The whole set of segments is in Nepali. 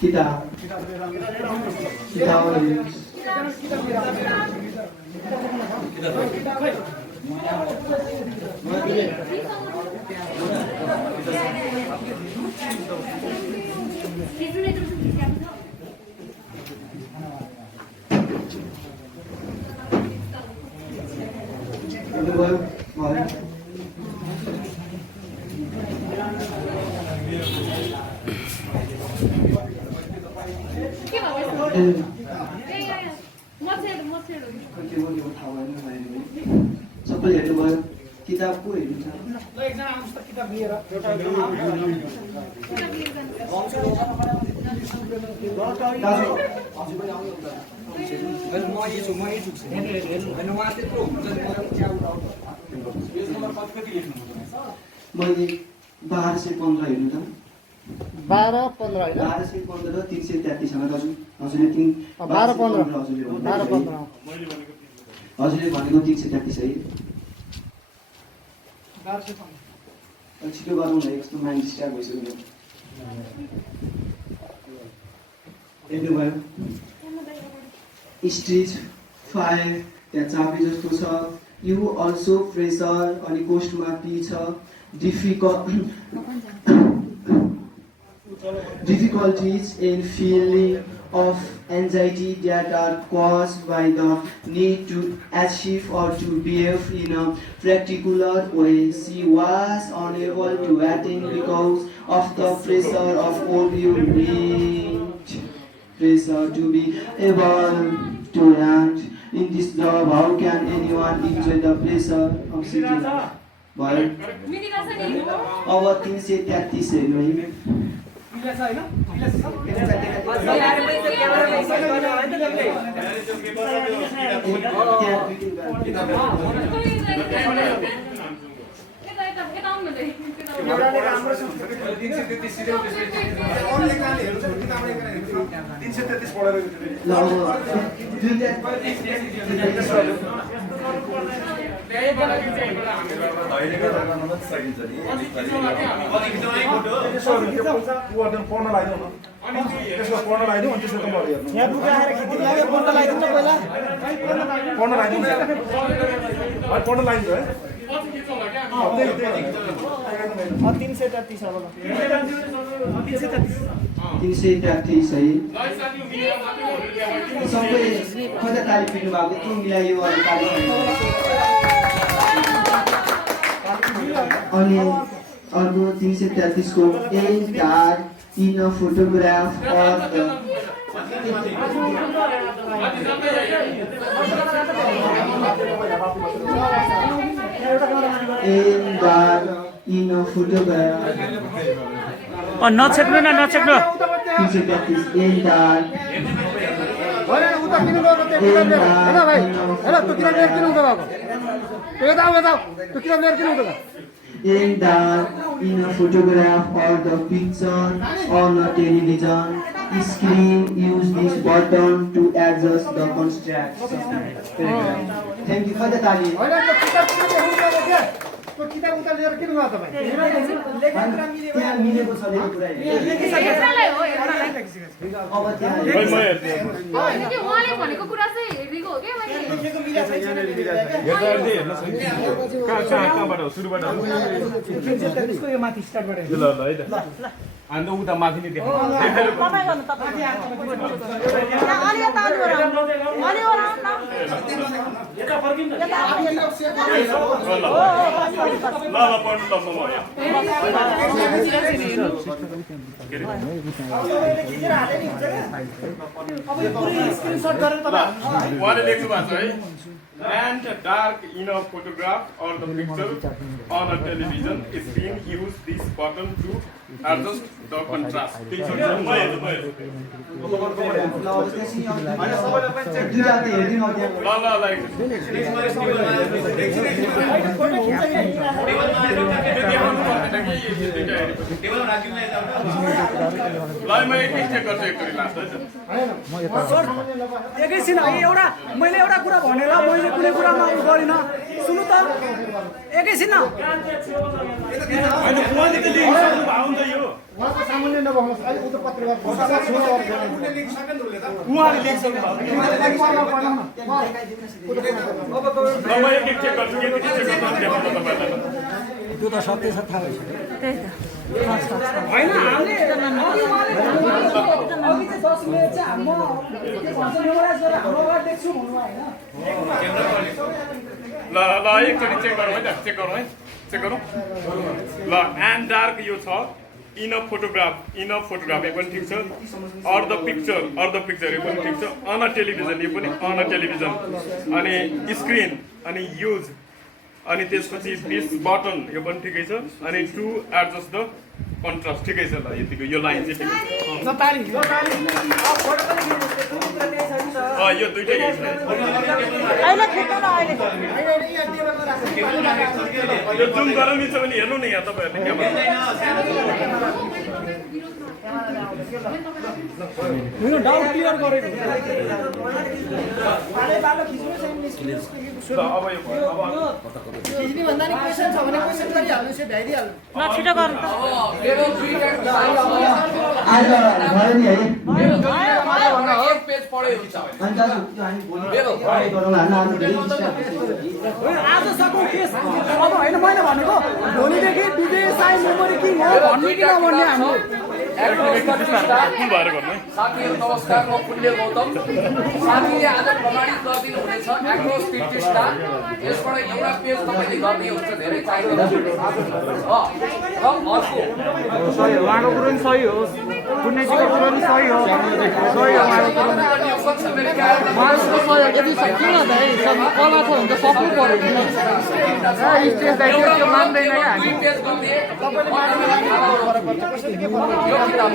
Kita. सबैले हेर्नुभयो किताब को हेर्नुहुन्छ ल एकजना आउनुस् त किताब लिएर एउटा मैले 1215 हेर्नु त 12-15 हैन 1215 र 333 सँग दाजु हजुरले 12-15 हजुरले भनेको 333 है 1215 छिटो गरौँ न यस्तो माइन्ड डिस्टर्ब भइसक्यो हेर्नुभयो स्टेज 5 त्यहाँ चाबी जस्तो छ यु अल्सो फ्रेसर अनि कोस्टमा पी छ difficulties in feeling of anxiety that are caused by the need to achieve or to behave in a particular way. She was unable to attend because of the pressure of all you need. Pressure to be able to land in this job. How can anyone enjoy the pressure of sitting? भयो अब 333 हेर्नु सबै कता ताली पिट्नु भएको के मिलायो अनि अर्को 333 को M card in a photograph of the M card in a photograph नछेक्नु न नछेक्नु 333 M card in a photograph or the picture on a television screen, use this button to adjust the contrast. Thank you for the tali. किताब उता लिएर किन गयो तपाई त्यहाँ मिलेको छ लेखेको कुरा यसलाई हो यसलाई अब त्यहाँ होइन के उहाँले भनेको कुरा चाहिँ हेरेको हो के मैले लेखेको मिला छैन हेर्न सक्छ कहाँबाट हो सुरुबाट त्यसको यो माथि स्टार्टबाट ल ल है त अन्त उता माथि नै देखाउनु तपाईं गर्नु तपाईं अलि यता अलि ओराउनु न यता फर्किन न ल ल पढ्नु ल उहाँले लेख्नु भएको छ है and dark in a photograph or the picture on a television screen, use this button to adjust the contrast. एकैछिन एउटा मैले एउटा कुरा भनेला मैले कुनै कुरामा उ गरिन सुन्नु त एकैछिन न हैन उहाँले त लेखिसक्नु भयो नि त यो उहाँको सामान्य नबस्नुहोस् अहिले उता पत्रकार उहाँले लेख्छन् म एक चेक गर्छु के चेक गर्छु देखाउन तपाईहरुलाई त्यो त सत्य छ थाहा भइसक्यो त्यही त होइन हामीले अघि चाहिँ 10 मिनेट चाहिँ म के भन्छ मेमोराइज गरेर हाम्रो अगाडि देख्छु भन्नु होइन ल एकचोटि चेक गरौँ है त चेक गरौँ है चेक गरौँ ल एन्ड डार्क यो छ इन अ फोटोग्राफ यो पनि ठिक छ अर द पिक्चर यो पनि ठिक छ अन अ टेलिभिजन यो पनि अन अ टेलिभिजन अनि स्क्रिन अनि युज अनि त्यसपछि दिस बटन यो पनि ठिकै छ अनि टु एडजस्ट द कन्ट्रास्ट ठिकै छ ल यतिको यो लाइन चाहिँ ठिकै छ यो दुईटै यही छ अहिले खिच्नु न अहिले यो जुम गर्न मिल्छ भने हेर्नु नि यहाँ तपाईहरुले क्यामेरा यो डाउट क्लियर गरेको अब यो खिच्ने भन्दा नि क्वेसन छ भने क्वेसन गरिहाल्नु छ भ्याइदिहाल्नु ल छिटो गर्नु त आज भयो नि है एक पेज पढ्यो हुन्छ अनि दाजु त्यो हामी भोलि गरौँ न आज धेरै डिस्टर्ब आज सकौँ केस अब होइन मैले भनेको भोलिदेखि विजय साई मेमोरी किङ हो भन्नु कि नभन्ने हामी साथीहरू नमस्कार म पुण्य गौतम साथीले आज प्रमाणित गरिदिनु हुनेछ एक्रोस 50 स्टार यसबाट एउटा पेज तपाईले गर्ने हुन्छ धेरै चाहिँदैन र अर्को सही हो उहाँको कुरो पनि सही हो पुण्यजीको कुरो पनि सही हो सही हो उहाँको कुरो यदि सकिन त कला छ भने त सक्नु पर्यो त्यो मान्दैन क्या हामी पेज गर्ने यो किताब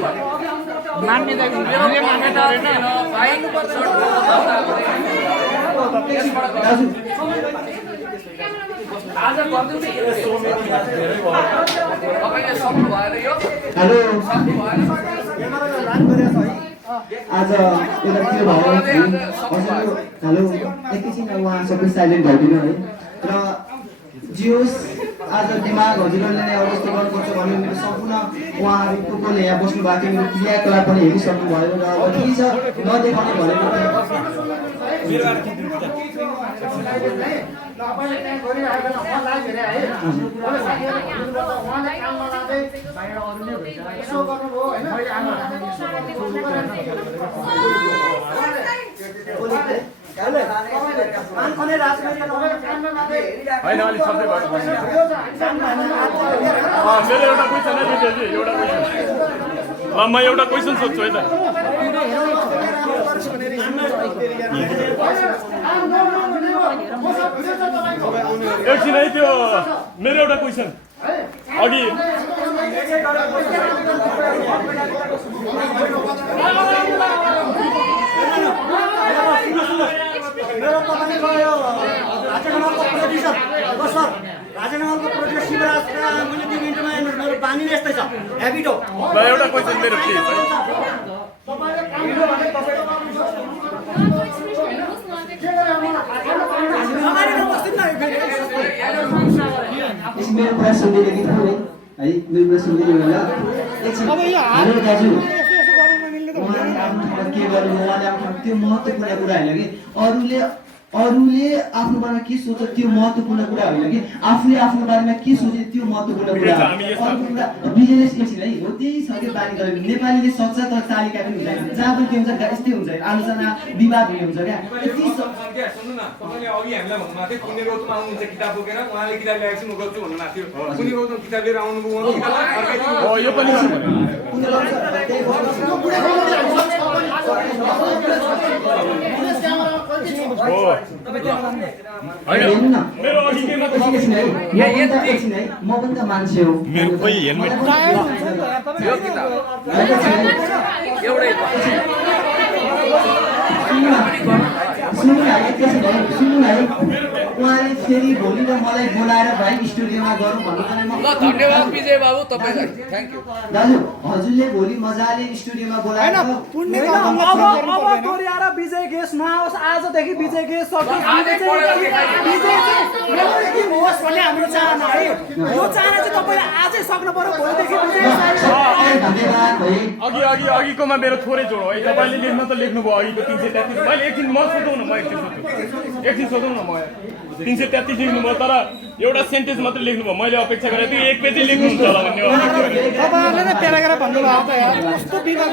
मान्ने त हामीले मान्ने त होइन आज गरिदिउँ न तपाईँले सक्नु भएन यो हेलो सक्नु भएन आज एउटा के भयो हेलो एकैछिन उहाँ सबै साइलेन्ट भइदिनु है र जियोस् आज दिमाग हजुरहरूले नै अब यस्तो गर्नुपर्छ भन्ने मेरो सम्पूर्ण उहाँहरू को यहाँ बस्नु भएको थियो मेरो क्रियाकलाप पनि हेरिसक्नु भयो र अब के छ नदेखाउने भनेको होइन अलि सबै भयो मेरो एउटा क्वेसन है विजयजी एउटा क्वेसन ल म एउटा क्वेसन सोध्छु है त एकछिन है त्यो मेरो एउटा क्वेसन अघि मेरो तपाईँको यो राजनगरको प्रड्युसर सर राजनगरको प्रड्युसर शिवराजका मैले 2 मिनेटमा मेरो बानी यस्तै छ ह्याबिट हो ल एउटा क्वेसन मेरो प्लिज मेरो कुरा सुनिदिनु कि है मेरो कुरा सुनिदिनु होला एकछिन हेलो दाजु उहाँले आफ्नो ठाउँमा के गर्नु उहाँले आफ्नो ठाउँमा त्यो महत्त्वपूर्ण कुरा होइन कि अरूले आफ्नो बारेमा के सोच्छ त्यो महत्त्वपूर्ण कुरा होइन कि आफूले आफ्नो बारेमा के सोचे त्यो महत्त्वपूर्ण कुरा हो अर्को कुरा बिजनेस एकछिन है हो त्यही छ कि बानी गरेको नेपालीले सक्छ तर तालिका पनि हुँदैन जहाँ पनि के हुन्छ यस्तै हुन्छ आलोचना विवाद हुने हुन्छ क्या यति सुन्नु न तपाईले अघि हामीलाई भन्नु भएको थियो पुण्य गौतम आउनुहुन्छ किताब बोकेर उहाँले किताब ल्याएको छु म गर्छु भन्नु भएको थियो पुण्य गौतम किताब लिएर आउनुभयो उहाँको किताब हो यो पनि मेरो अघि के म पनि त मान्छे हो मेरो कोही हेल्मेट यो किताब एउटै सुन्नु है उहाँले फेरि भोलि त मलाई बोलाएर भाइ स्टुडियोमा गरौँ भन्नु ल धन्यवाद विजय बाबु तपाईँलाई थ्याङ्क यू दाजु हजुरले भोलि मजाले स्टुडियोमा होइन बोलाएर पुण्यको अब कोरिया र विजय गेस नआओस् आजदेखि विजय गेस सकियोस् विजय चाहिँ मेमोरी किङ होस् भन्ने हाम्रो चाहना है यो चाहना चाहिँ तपाईँले आजै सक्नु पर्यो भोलिदेखि विजय धन्यवाद भाइ अघिकोमा मेरो थोरै जोड है तपाईँले लेख्न त लेख्नुभयो अघिको 333 मैले एकछिन म सोधौँ न म एकछिन सोधौँ न म 333 लेख्नुभयो तर एउटा सेन्टेन्स मात्रै लेख्नुभयो मैले अपेक्षा गरेको थिएँ 1 पेजै लेख्नुहुन्छ होला भन्ने तपाईँहरूले नै प्याराग्राफ भन्नुभएको त यार कस्तो बिगार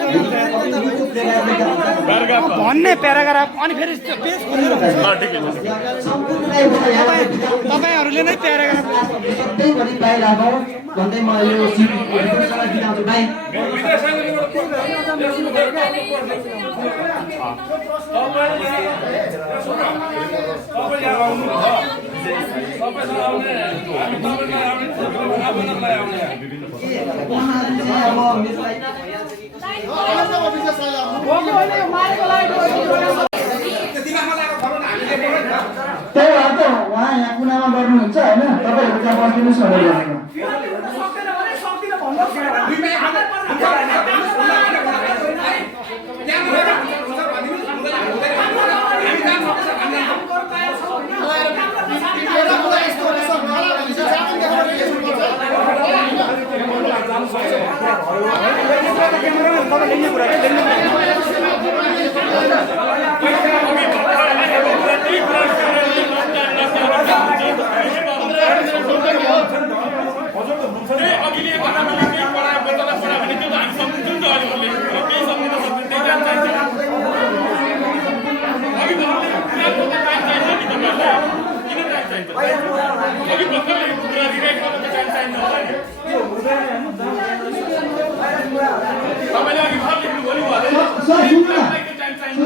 प्याराग्राफ भन्ने प्याराग्राफ अनि फेरि पेज खोलेर तपाईँहरूले नै प्याराग्राफ सधैँभरि पाइरहेको भन्दै म यो सिडीसँग बिताउँछु भाइ त्यही हो त उहाँ यहाँ कुनामा गर्नुहुन्छ होइन तपाईँहरू त्यहाँ बस्दिनुहोस् भनेर भनेको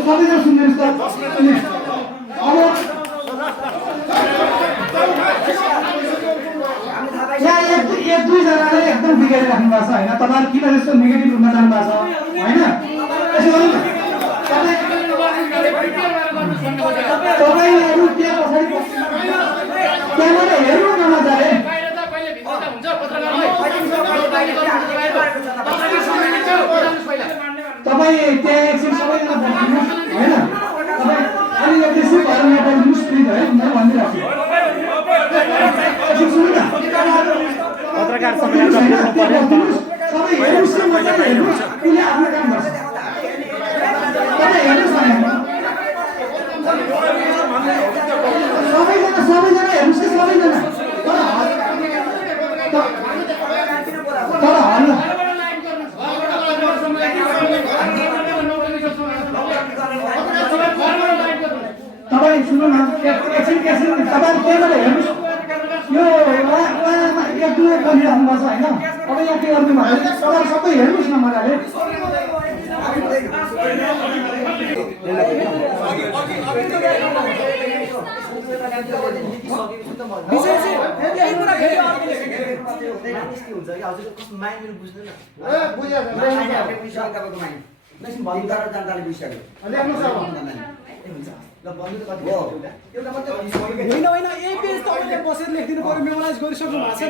सबैजना सुन्नुहोस् त यहाँ एक दुईजनाले एकदम बिगारी राख्नु भएको छ होइन तपाईँहरू किन जस्तो नेगेटिभ रूपमा जानु भएको छ होइन यसो गर्नु न तपाईँहरू त्यहाँ पछाडि त्यहाँबाट हेर्नु न मजाले तपाईँ त्यहाँ एकछिन सबैजना बस्नुहोस् होइन तपाईँ अलि एग्रेसिभ भएर नबोल्नुहोस् प्लिज है म भनिदिइराख्छु एकछिन सुन्नु न पत्रकार सम्मेलन सबै हेर्नुहोस् न मजाले हेर्नुहोस् उसले आफ्नो काम गर्छ तपाईँ हेर्नुहोस् न सबैजना हेर्नुहोस् न सबैजना तर हल्ला तपाईँ सुन्नु न एकछिन तपाईँ त्यहाँबाट हेर्नुहोस् यो उहाँमा एक दुई गरिराख्नु भएको छ होइन तपाईँ यहाँ के गर्नु भयो तपाईँहरू सबै हेर्नुहोस् न मजाले होइन यही पेज तपाईँले बसेर लेखिदिनु पर्यो मेमोराइज गरिसक्नु भएको छ नि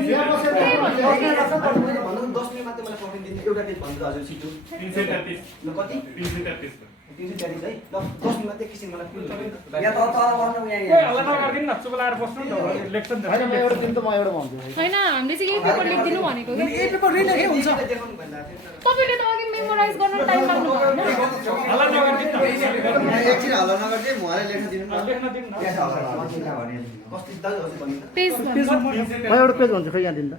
10 मिनट मात्रै मलाई पठाइदिनु एउटा पेज भन्नु हजुर छिटो 333 ल कति 333 333 है ल 10 मिनट मात्रै एकछिन मलाई यहाँ त गर्नु यहाँ हल्ला नगर्दिनु न चुप लाएर बस्नु नि त लेख्छ नि त हैन एउटा दिन त म एउटा भन्छु हैन हामीले चाहिँ यही पेपर लेख्दिनु भनेको के यही पेपर लेखे हुन्छ तपाईले त अघि मेमोराइज गर्न टाइम लाग्नु भयो हैन हल्ला नगर्दिनु न एकछिन हल्ला नगर्दै उहाँले लेख्न दिनु लेख्न दिनु न कति दाजु हजुर भन्नु पेज म एउटा पेज भन्छु खै यहाँ दिन त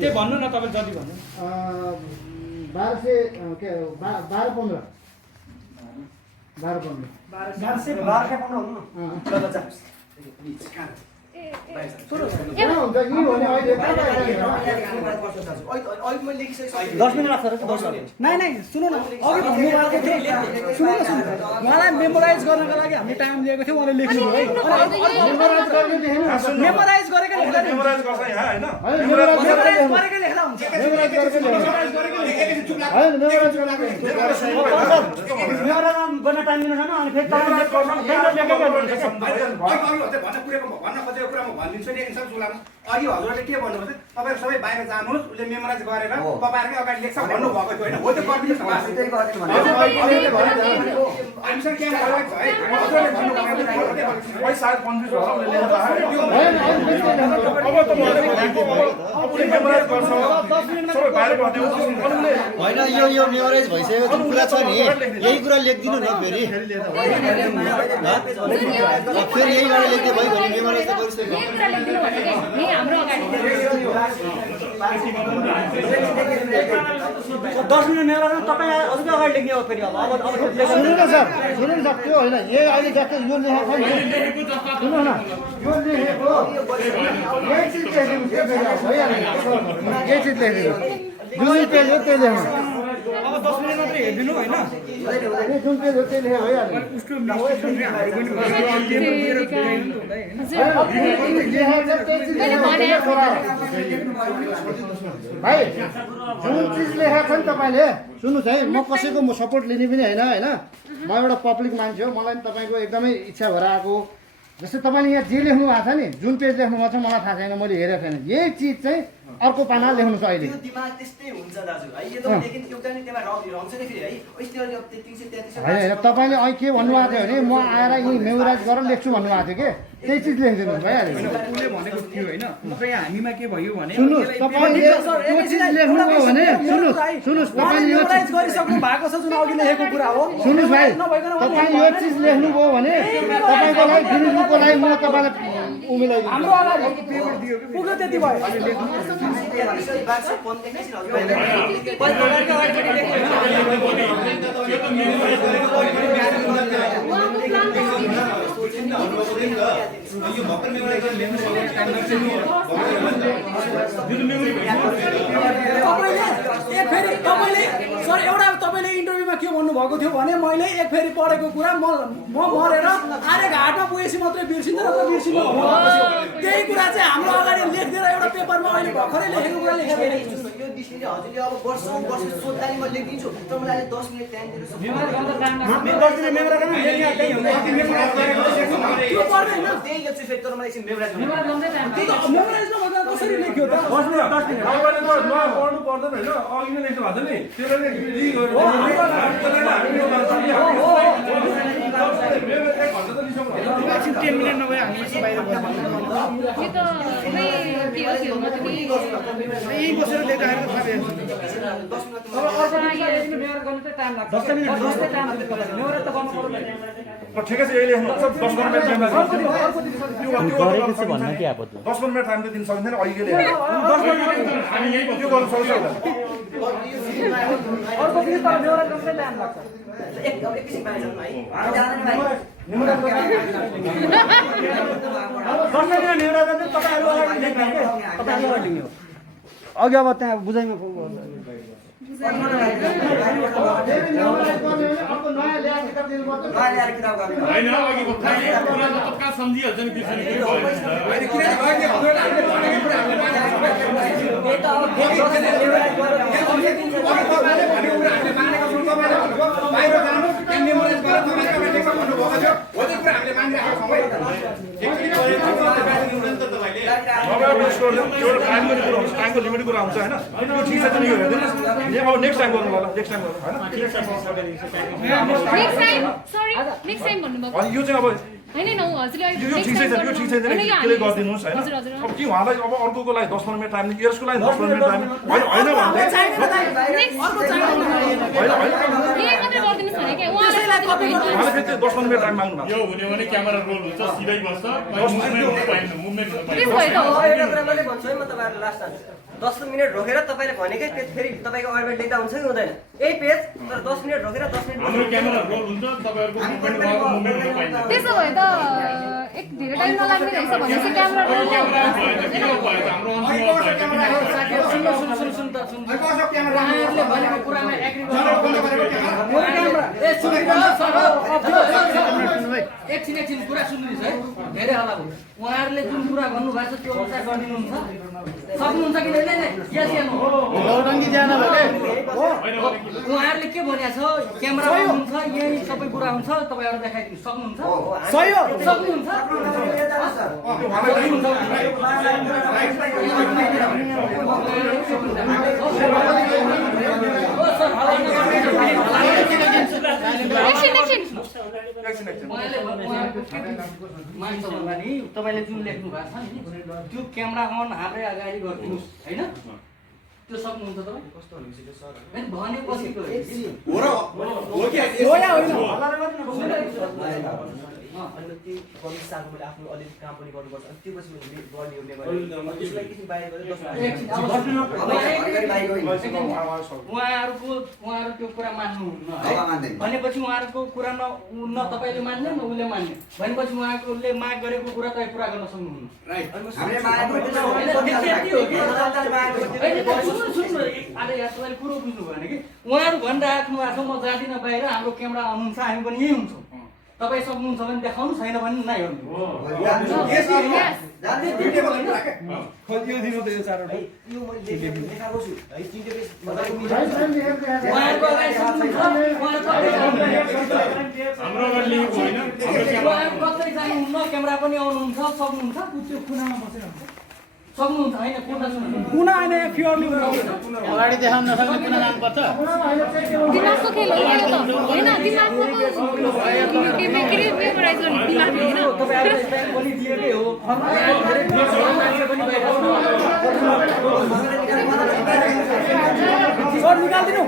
के भन्नु न तपाईँ जति भन्नु 10 मिनट लाग्छ र 10 मिनट नै सुन्नु न अघि भन्नुभएको थियो सुन्नु न उहाँलाई मेमोराइज गर्नको लागि हामीले टाइम दिएको थियो उहाँले लेख्नु भयो मेमोराइज गरेकै लेख्दा मेमोराइज गर्छ यहाँ हैन मेमोराइज गरेकै लेख्दा हुन्छ मेमोराइज गरेकै मेमोरेन्डम गर्न टाइम दिनु छैन अनि फेरि भन्न खोजेको कुरा म भनिदिन्छु नि इन्सान सुलामा अघि हजुरले के भन्नुभयो तपाईहरु सबै बाहिर जानुहोस् उले मेमोराइज गरेर तपाईहरुकै अगाडि लेख्छ भन्नु भएको थियो हैन हो त्यो गर्दिनुस् हामीसँग के गरेको छ है हजुरले भन्नु भएको है सायद कन्फ्युज होला उले लेख्दा अब त मैले उले मेमोराइज गर्छ सबै बाहिर गरिदिनु होइन यो मेमोराइज भइसक्यो जुन कुरा छ नि यही कुरा लेखिदिनु न फेरि फेरि यही गरेर लेख्दै भयो भने मेमोराइज त गरिसक्यो यही कुरा लेखिदिनु भनेको नि हाम्रो अगाडि 10 मिनेट मेमोराइज तपाईँ अझै अगाडि लेख्ने हो फेरि अब सुन्नु न सर त्यो होइन यही अहिले जस्तो यो लेखेको छ नि सुन्नु न यो लेखेको यही चिज लेखेको छ यही चिज लेखेको जुन पेज हो त्यो लेख्नु अब 10 मिनेट मात्रै हेरिदिनु होइन जुन पेज हो त्यो लेखेको भइहाल्यो भाइ जुन चिज लेखेको छ नि तपाईँले सुन्नुहोस् है म कसैको म सपोर्ट लिने पनि होइन म एउटा पब्लिक मान्छे हो मलाई तपाईँको एकदमै इच्छा भएर आएको जस्तै तपाईँले यहाँ जे लेख्नु भएको छ नि जुन पेज लेख्नु भएको छ मलाई थाहा छैन मैले हेरेको छैन यही चिज चाहिँ अर्को पाना लेख्नुहोस् अहिले दिमाग त्यस्तै हुन्छ दाजु है यो त लेकिन एउटा नि त्यसमा रहन्छ नि फेरि है अहिले 333 होइन तपाईँले अहिले के भन्नुभएको थियो भने म आएर यहीँ मेमोराइज गरेर लेख्छु भन्नुभएको थियो कि त्यही चिज लेखिदिनुहोस् भइहाल्यो उसले भनेको थियो होइन तपाईँ हामीमा के भयो भने सुन्नुहोस् तपाईँले यो चिज लेख्नुभयो भने सुन्नुहोस् तपाईँले यो चिज गरिसक्नु भएको छ जुन अघि लेखेको कुरा हो सुन्नुहोस् भाइ तपाईँले यो चिज लेख्नुभयो भने तपाईँको लागि बिरुजुको लागि म तपाईँलाई उमिलाइदिन्छु हाम्रो अगाडि पुग्यो त्यति भयो यो भक्कल मेमोराइज तपाईँले सर एउटा तपाईँले इन्टरभ्यूमा के भन्नुभएको थियो भने मैले एक फेरि पढेको कुरा म मरेर आर्य घाटमा पुगेपछि मात्रै बिर्सिँदैन त बिर्सिनु त्यही कुरा चाहिँ हाम्रो अगाडि लेखिदिएर एउटा पेपरमा अहिले भर्खरै लेखेको कुरा लेखेको यो डिसीले हजुरले अब वर्ष सोध्दाखेरि म लेखिदिन्छु तर मलाई 10 मिनेट टाइम दिनु सक्छु त्यो पर्दैन त्यही लेख्छु फेरि तर मलाई एकछिन मेमोराइज मेमोराइज नभएर कसरी लेख्यो त पढ्नु पर्दैन होइन अघि नै लेख्नु भएको छ नि त्यसले एकछिन 10 मिनेट नभए हामी बाहिर यो त नै के हो त्यो मात्रै यही बसेर लेख्दाखेरि थाहा भयो अब अर्को लेख्नु मेमोराइज गर्नु चाहिँ टाइम लाग्छ 10 मिनेट टाइम लाग्छ मेमोराइज त गर्नु पर्दैन ठिकै छ यही लेख्नु 10 मिनेट टाइम लाग्छ गरेको चाहिँ भन्न के आपत्ति 10 मिनेट टाइम त दिन सकिँदैन अहिले लेख्नु 10 मिनेट हामी यही त्यो गर्न सक्छौँ अर्को दिन तर मेमोराइज गर्नु चाहिँ टाइम लाग्छ एकछिन बाहिर जानु है अघि अब त्यहाँ बुझाइमा होइन अघिको कुरा त तत्काल सम्झिहाल्छ नि बिर्सिनु बाहिर जानु त्यहाँ मेमोराइज गरेर तपाईँको लेख्छ भन्नुभएको थियो हो त्यो कुरा हामीले मानिरहेको छौँ टाइमको लिमिट कुरा हुन्छ होइन त्यो ठिक छ नि यो हेरिदिनुहोस् अब नेक्स्ट टाइम गर्नु होला नेक्स्ट टाइम गर्नु होइन नेक्स्ट टाइम भन्नुभएको यो चाहिँ अब हैन न हजुरले यो ठिक छैन यो ठिक छैन त्यसले गरिदिनुहोस् होइन अब के उहाँलाई अब अर्कोको लागि 10 मिनेट टाइम यसको लागि 10 मिनेट टाइम होइन होइन भन्दै उहाँले फेरि 10 मिनेट टाइम माग्नु यो हुने भने क्यामेरा रोल हुन्छ सिधै बस्छ मुभमेन्ट हुन पाइन्छ एउटा कुरा मैले भन्छु है म तपाईहरुलाई लास्ट चान्स 10 मिनेट रोकेर तपाईले भनेकै फेरि तपाईको अर्बिट डेटा हुन्छ कि हुँदैन यही पेज तर 10 मिनेट रोकेर 10 मिनेट हाम्रो क्यामेरा रोल हुन्छ तपाईहरुको मुभमेन्ट हुन पाइन्छ त्यसो भए त एक धेरै टाइम नलाग्ने रहेछ भनेपछि क्यामेरा रोल हाम्रो उहाँहरूले भनेको कुरामा एग्री एकछिन कुरा सुन्नुहोस् है धेरै होला उहाँहरूले जुन कुरा भन्नुभएको छ त्यो अनुसार गरिदिनुहुन्छ सक्नुहुन्छ कि नै यस या नो लौटङ्गी जान भने उहाँहरूले के भनेको छ क्यामेरा हुन्छ यही सबै कुरा हुन्छ तपाईहरु देखाइदिनु सक्नुहुन्छ सही हो सक्नुहुन्छ मान्छ भन्दा नि तपाईले जुन लेख्नु भएको छ नि त्यो क्यामेरा अन हाम्रै अगाडि गरिदिनुस् हैन त्यो सक्नुहुन्छ तपाई कस्तो हुन्छ त्यो सर हैन भनेपछि हो र हो कि हो या होइन अनि त्यो कमिसाको मैले आफ्नो अलिक काम पनि गर्नुपर्छ अनि त्यो पछि मैले बडी हुने भयो त्यसलाई किन बाहिर गरेर उहाँहरुको त्यो कुरा मान्नुहुन्न भनेपछि उहाँहरुको कुरा न तपाईले मान्ने न उले मान्ने भनेपछि उहाँहरुले माग गरेको कुरा तपाई पूरा गर्न सक्नुहुन्न राइट हामीले माग गर्दैछौँ अरे यार तपाईले कुरो बुझ्नु भएन कि उहाँहरु भनिराख्नु भएको छ म जादिन बाहिर हाम्रो क्यामेरा अन हुन्छ हामी पनि यही हुन्छौँ तपाई सक्नुहुन्छ भने देखाउनु छैन भने नाइ हो खोजियो दिनु त यो चारवटा यो मैले देखाएको छु है चिन्टे पेज हाम्रो अगाडि लिएको होइन कसरी जानुहुन्न क्यामेरा पनि आउनुहुन्छ सक्नुहुन्छ त्यो कुनामा बसेर सक्नुहुन्छ हैन कुना हैन प्योरली अगाडि देखाउन नसक्ने किन जानुपर्छ दिमागको खेल हो यो त हैन दिमागको के मेमोराइज गर्ने दिमाग हैन तपाईहरुले ब्याङ्क पनि दिएकै हो सर निकाल्दिनु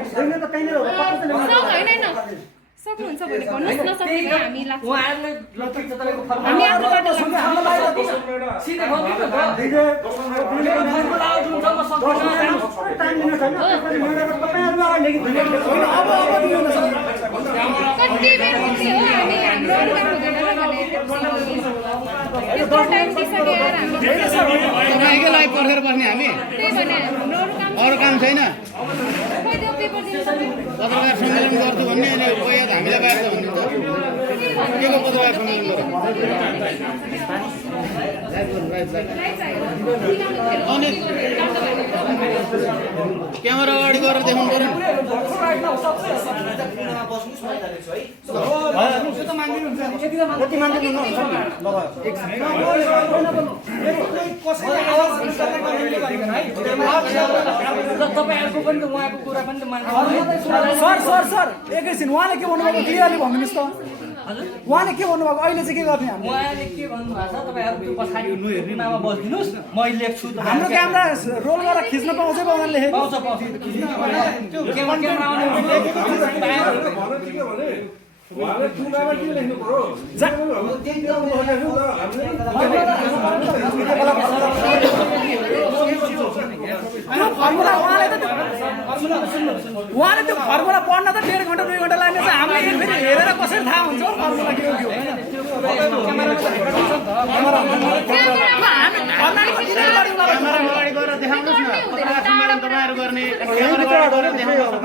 सब हैन हैन सक्नुहुन्छ भने भन्नुस् नसक्ने हामी लाग्छ उहाँहरुले लपिक छ तपाईको फर्म हामी आफ्नोबाट सिधै भन्नु त फर्मुला आउट हुन्छ म सक्दिन टाइम दिन छैन तपाईहरु अगाडि लेखिदिनु अब दिनु न सर कति बेर हुन्छ हो हामी हाम्रो अरु काम हुँदैन र भने यस्तो टाइम दिइसके यार हामी तपाईँकै लागि पर्खेर बस्ने हामी त्यही भने हाम्रो अरू काम छैन खै त्यो पेपर दिनु सक्नु पत्रकार सम्मेलन गर्छु भन्ने अनि कोही हामीलाई बाहिर त भन्नुहुन्छ के को पत्रकार सम्मेलन गर्नु अनि क्यामेरा अगाडि गरेर देखाउनु पर्यो त्यो त मान्दिनु हुन्छ नि कति मान्छे हुन्छ कसैले आवाज निकाल्न गर्ने गरेको है तपाईहरुको पनि उहाँको कुरा पनि मान्नु सर एकैछिन उहाँले के भन्नुभएको क्लियरली भन्दिनुस् त उहाँले के भन्नुभएको अहिले चाहिँ के गर्ने हामी उहाँले के भन्नुभएको छ तपाईहरु त्यो पछाडि कुनामा बस्दिनुस् म लेख्छु त हाम्रो क्यामेरा रोल गरेर खिच्न पाउँछ उहाँले लेखेको पाउँछ त्यो क्यामेरा आउने उहाँले टुनामा के लेख्नु पर्यो त्यो फर्मुला उहाँले त्यो फर्मुला पढ्न त 1.5 घण्टा 2 घण्टा लाग्ने चाहिँ हामीले फेरि हेरेर कसरी थाहा हुन्छ फर्मुला के हो के क्यामेरा अगाडि गरेर देखाउनुहोस् न पत्रकार सम्मेलन तपाईँहरू गर्ने क्यामेरा अगाडि गरेर देखाउनुहोस्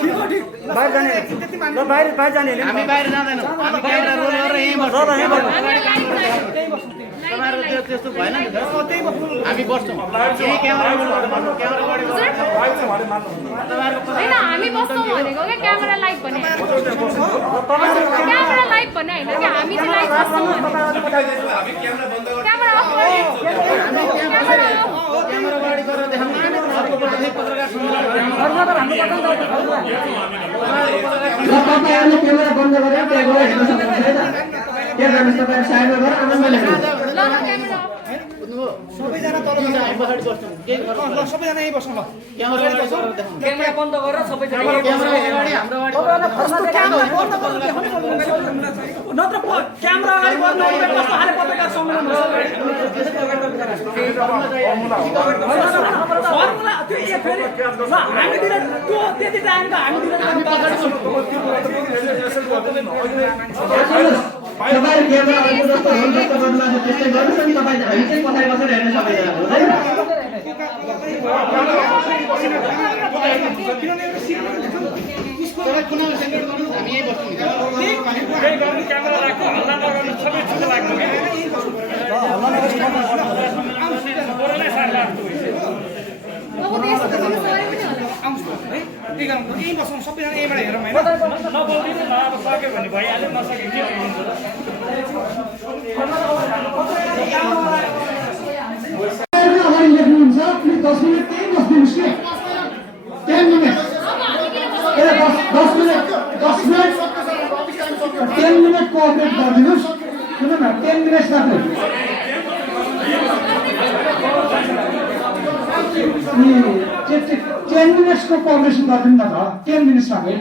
ठिक हो ठिक बाहिर जाने ल बाहिर जाने हामी बाहिर जाँदैनौँ हामी क्यामेरा रोल गरेर यहीँ बस्छौँ तपाईँहरू त्यो त्यस्तो भएन नि त हामी बस्छौँ यही क्यामेरा अगाडि गरेर हैन हामी बस्छौँ भनेको के क्यामेरा लाइभ भने क्यामेरा लाइभ भन्ने हैन के हामी चाहिँ लाइभ बस्छौँ हामी क्यामेरा बन्द क्यामेरा अफ गरे क्यामेरा अगाडि गरेर देखाउनु अर्कोपल्ट चाहिँ पत्रकार सम्मेलन तपाईँहरूले क्यामेरा बन्द गरेर त्यहाँ गएर हेर्न सक्नुहुन्छ है त त्यहाँ जानुहोस् तपाईँ साइडमा गएर आनन्द लिनुहोस् ल क्यामेरा सबैजना तल हामी पछाडि बस्छौँ केही गर्नु ल सबैजना यही बस्नु ल क्यामेरा अगाडि गरेर देखाउनु क्यामेरा बन्द गरेर सबैजना क्यामेरा अगाडि हाम्रो अगाडि कस्तो क्यामेरा बन्द गरेर देखाउनु नत्र क्यामेरा अगाडि गर्नु भने कस्तो हाले पत्रकार सम्मेलन हुन्छ फर्मुला त्यो ए फेरि ल हामीतिर त्यो त्यति टाइम त हामीतिर तपाईँहरू क्यामेरा अर्को जस्तो रोल जस्तो गर्नु लाग्छ त्यस्तै गर्नुहोस् अनि तपाईँ हामी चाहिँ पछाडि बसेर हेर्न सबैजना हुँदैन तपाईँ कुनामा सेन्टर गर्नुहोस् हामी यहीँ बस्छौँ केही गर्नु क्यामेरा राख्नु हल्ला नगर्नु सबै ठुलो लाग्नु के के गर्नु यही बसौँ सबैजना यहीँबाट हेरौँ होइन नबोल्दिनु न अब सक्यो भने भइहाल्यो नसक्यो के हुन्छ अगाडि लेख्नुहुन्छ प्लिज 10 मिनट केही बस्दिनुहोस् कि 10 मिनट 10 मिनट कोअपरेट गरिदिनुहोस् सुन न 10 मिनट मात्रै 10 मिनट्स को कोअपरेसन गरिदिनु न त 10 मिनट्स मात्रै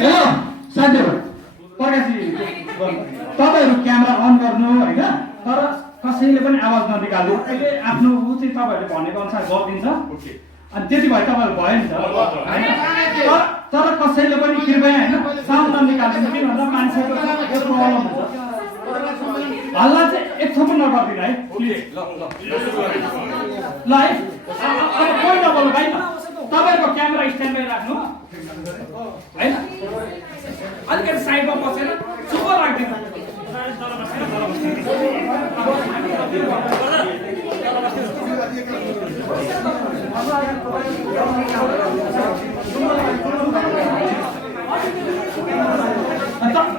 हेलो साथीहरु प्रकाशजी तपाईहरु क्यामेरा अन गर्नु हैन तर कसैले पनि आवाज ननिकाल्नु अहिले आफ्नो उ चाहिँ तपाईहरुले भनेको अनुसार गरिदिन्छ अनि त्यति भए तपाईहरु भयो नि त हैन तर कसैले पनि कृपया हैन साउन्ड ननिकाल्नु किन भन्दा मान्छेको यो प्रब्लम हुन्छ हल्ला चाहिँ एक थोपो नगर्दिनु है ल है अब कोही नबोल्नु भाइ तपाईहरुको क्यामेरा स्ट्यान्ड बाइ राख्नु हैन अलिकति साइडमा बसेर चुप राख्दिनु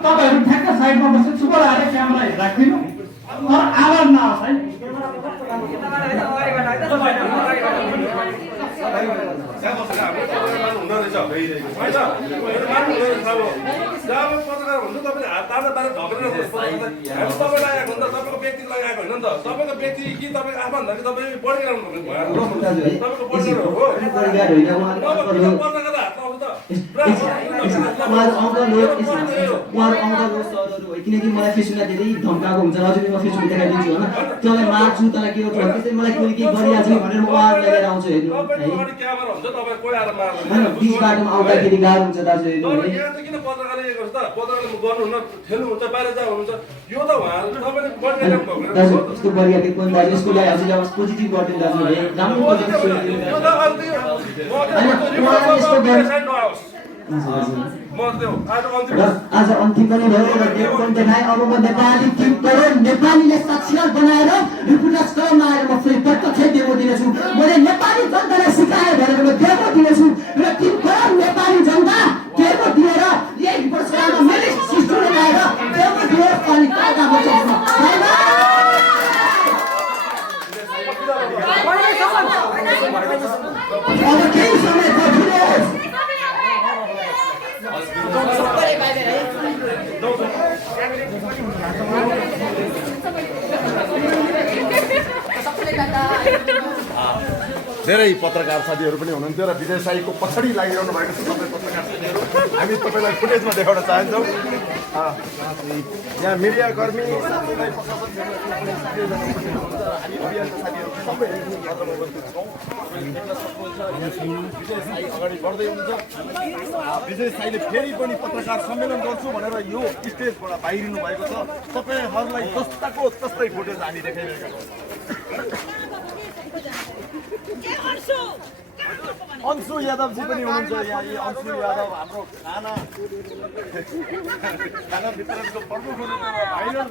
तपाईहरु ठ्याक्क साइडमा बसेर चुप लागेर क्यामेरा राख्दिनु तर आवाज नआओस् है पत्रकार भन्नु तपाईले हात तारा तारा झगडेर हामी तपाईलाई आएको नि त तपाईको व्यक्ति लगाएको होइन नि त तपाईको व्यक्ति कि तपाईको आफन्त कि तपाईले बढिरहनु भएको तपाईको बढिरहनु हो परिवार होइन पत्रकार हात आउँछ त उहाँहरू अङ्कल हो सरहरू हो किनकि मलाई फेसबुकमा धेरै धम्काएको हुन्छ हजुर म फेसबुक देखाइदिन्छु होइन तँलाई मार्छु तँलाई के गर्छु त्यस्तै मलाई कोही केही गरिरहेको छ भनेर म उहाँहरूलाई लिएर आउँछु हेर्नु है बिच बाटोमा आउँदाखेरि गाह्रो हुन्छ दाजु हेर्नु है किन पत्रकारले के गर्छ त पत्रकारले गर्नुहुन्न ठेल्नुहुन्छ बाहिर जानुहुन्छ यो त उहाँहरू तपाईँले बढिरहेको भएको दाजु यस्तो गरिरहेको पनि दाजु यसको लागि हजुरले अब पोजिटिभ गरिदिनु दाजु है राम्रो पोजिटिभ आज अन्तिम पनि भयो र डेट पनि देखाएँ अब म नेपाली टिमबाट नेपालीले साक्षीकार बनाएर रिपोर्टर्स स्तरमा आएर म फेरि प्रत्यक्ष डेमो दिनेछु मैले नेपाली जनतालाई सिकाएँ भनेर म डेमो दिनेछु र टिमबाट नेपाली जनता डेमो दिएर यही रिपोर्टर्समा मैले सिस्टमले आएर डेमो दिएर अनि काका बचाउँछ अब केही समय पर्खिनुहोस् धेरै पत्रकार साथीहरू पनि हुनुहुन्थ्यो र विजय साईको पछाडि लागिरहनु भएको छ सबै पत्रकार साथीहरू हामी तपाईँलाई फुटेजमा देखाउन चाहन्छौँ यहाँ मिडियाकर्मी विजय साई अगाडि बढ्दै हुनुहुन्छ विजय साईले फेरि पनि पत्रकार सम्मेलन गर्छु भनेर यो स्टेजबाट बाहिरिनु भएको छ तपाईँहरूलाई जस्ताको तस्तै फुटेज हामी देखाइरहेका छौँ अंशु यादवजी पनि हुनुहुन्छ यहाँ यी अंशु यादव हाम्रो खाना वितरणको प्रमुख हुनुहुन्छ भाइरल